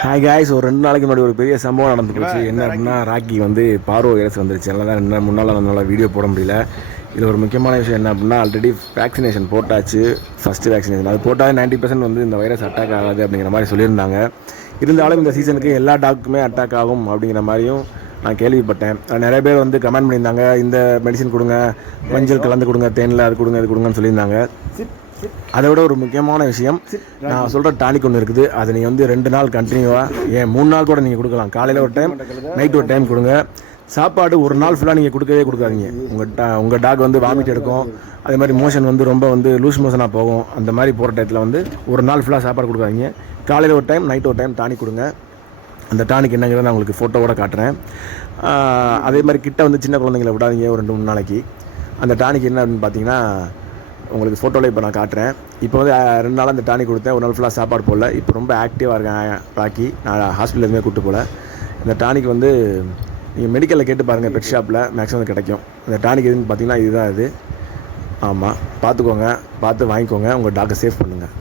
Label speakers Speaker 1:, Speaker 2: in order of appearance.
Speaker 1: Hi guys ஒரு ரெண்டு நாளைக்கு முன்னாடி ஒரு பெரிய சம்பவம் நடந்து போச்சு. என்ன அப்படின்னா ராக்கி வந்து பார்வை வைரஸ் வந்துருச்சு. அதனால தான் ரெண்டு முன்னால் நம்மளால வீடியோ போட முடியல. இதில் ஒரு முக்கியமான விஷயம் என்ன அப்படின்னா ஆல்ரெடி வேக்சினேஷன் போட்டாச்சு. ஃபஸ்ட்டு வேக்சினேஷன் அது போட்டால் 90% பர்சன்ட் வந்து இந்த வைரஸ் அட்டாக் ஆகாது அப்படிங்கிற மாதிரி சொல்லியிருந்தாங்க. இருந்தாலும் இந்த சீசனுக்கு எல்லா டாக்குமே அட்டாக் ஆகும் அப்படிங்கிற மாதிரியும் நான் கேள்விப்பட்டேன். நிறைய பேர் வந்து கமெண்ட் பண்ணியிருந்தாங்க. இந்த மெடிசன் கொடுங்க மஞ்சள் கலந்து கொடுங்க தேனில் அது கொடுங்க இது கொடுங்கன்னு சொல்லியிருந்தாங்க. அதை விட ஒரு முக்கியமான விஷயம் நான் சொல்கிற டானிக் ஒன்று இருக்குது. அதை நீங்கள் வந்து ரெண்டு நாள் கண்டினியூவாக ஏன் மூணு நாள் கூட நீங்கள் கொடுக்கலாம். காலையில் ஒரு டைம் நைட் ஒரு டைம் கொடுங்க. சாப்பாடு ஒரு நாள் ஃபுல்லாக நீங்கள் கொடுக்கவே கொடுக்காதீங்க. உங்கள் டா உங்கள் டாக் வந்து வாமிட் எடுக்கும். அதே மாதிரி மோஷன் வந்து ரொம்ப வந்து லூஸ் மோஷனாக போகும். அந்த மாதிரி போகிற டயத்தில் வந்து ஒரு நாள் ஃபுல்லாக சாப்பாடு கொடுக்காதீங்க. காலையில் ஒரு டைம் நைட் ஒரு டைம் டானிக் கொடுங்க. அந்த டானிக் என்னங்கிறத நான் உங்களுக்கு ஃபோட்டோவோட காட்டுறேன். அதே மாதிரி கிட்ட வந்து சின்ன குழந்தைங்களை விடாதீங்க ஒரு ரெண்டு மூணு நாளைக்கு. அந்த டானிக் என்ன அப்படின்னு பார்த்தீங்கன்னா உங்களுக்கு ஃபோட்டோவில் இப்போ நான் காட்டுறேன். இப்போ வந்து ரெண்டு நாள் அந்த டானிக் கொடுத்தேன். ஒரு நாள் ஃபுல்லாக சாப்பாடு போடல. இப்போ ரொம்ப ஆக்டிவாக இருக்கேன் ராக்கி. நான் ஹாஸ்பிட்டல் எதுவுமே கூப்பிட்டு போகல இந்த டானிக் வந்து நீங்கள் மெடிக்கலில் கேட்டு பாருங்கள் பெட் ஷாப்பில் மேக்ஸிமம் கிடைக்கும். இந்த டானிக் எதுன்னு பார்த்தீங்கன்னா இதுதான் இது. ஆமாம் பார்த்துக்கோங்க பார்த்து வாங்கிக்கோங்க. உங்கள் டாக்டர் சேஃப் பண்ணுங்கள்